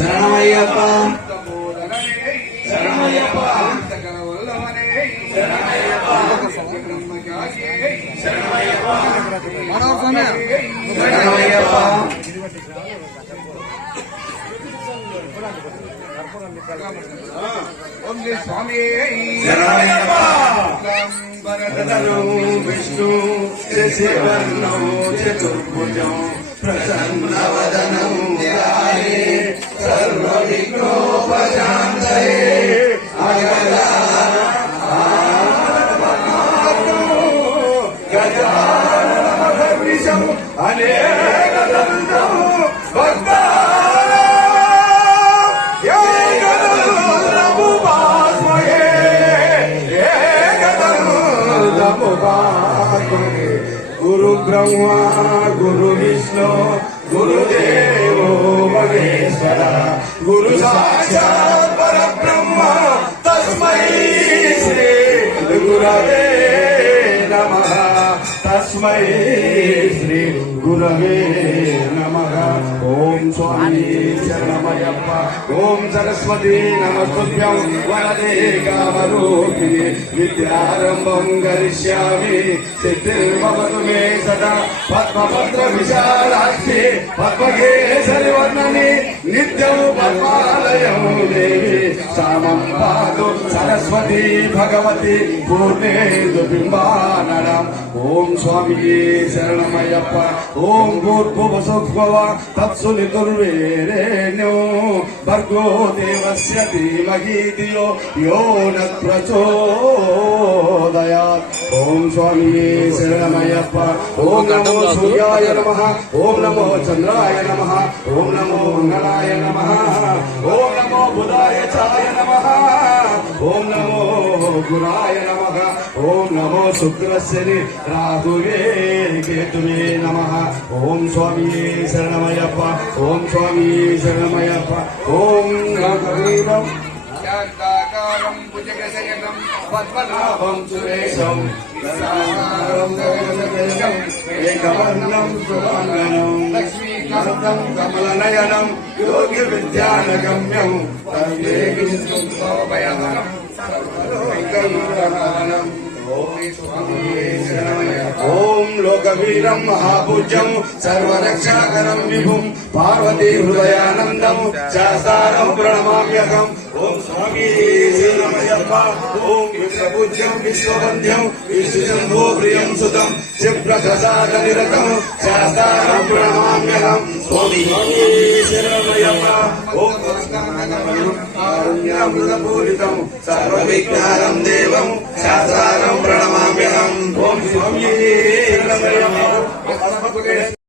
శరణమయ్యప్ప. శరణమయ్యప్ప. శరణమయ్యప్ప. స్వామి విష్ణు శివర్ణో చతుర్భుజం ప్రసన్నవదనం ధ్యాయే సర్వవిఘ్నోపశాంతయే గజానమహర్నిశం అనేకదంతం భక్తాముపాస్మయే ఏకదంతముపాస్మయే గురు బ్రహ్మ గురు విష్ణు గురుదేవో మహేశ్వర గురు సాక్షాత్ పరబ్రహ్మ తస్మై శ్రీ గురవే నమ తస్మై శ్రీ గురవే నమ స్వామి శరణమయ్యప్ప. ఓం సరస్వతి నమస్తుభ్యం వరదే కామరూపిణి. విద్యారంభం గరిష్యామి సిద్ధిర్భవతు మే సదా. పద్మపత్ర విశాలాక్షి. పద్మకేసరి వర్ణని. నిత్యము పద్మాలయం దేవి. సామం పాదు సరస్వతి భగవతి. పూర్ణేందు బింబానరం ఓం స్వామి శరణమయ్యప్ప. ఓం భూర్భువసుభవ తత్సులితుర్వేరేణ్యో భర్గో దేవస్య ధీమహి ధియో యో న ప్రచోదయాత్. ఓం స్వామి శరణమయ్యప్ప. ఓం నమో సూర్యాయ నమ. ఓం నమో చంద్రాయ నమ. ఓం నమో మంగళాయ నమ. ఓం నమో బుధాయ చాయ నమ. ఓం నమో గురాయ నమ. ఓం నమో శుక్రశని రాహువే కేతువే నమ. ఓం స్వామి శరణమయ్యప్ప. ఓం స్వామి శరణమయ్యప్ప. ఓం నమః శాంతాకారం భుజగశయనం పద్మనాభం సురేశం ఏకవర్ణం లక్ష్మీకాంతం కమలనయనం యోగి విద్యానగమ్యం సర్వలోకైకహరణం ఓం స్వామి శరణమయ్యప్ప. ఓం మహాపూజ్యం సర్వరక్షాకరం విభుం పార్వతీ హృదయానందం శాస్త్రం ప్రణమామ్యకం ఓం స్వామి శరణమయ్యప్ప ఓం విశ్వపూజ్యం విశ్వవంద్యం విశ్వశంభో ప్రియం సుతం శివప్రసాద నిరతం శాస్త్రం ప్రణమామ్యకం స్వామి శరణమయ్యప్ప ఓం కారుణ్యామృతపూరితం సర్వవిజ్ఞానం దేవం శాస్త్రం ప్రణమామ్యహం ఓం స్వామి శరణమయ్యప్ప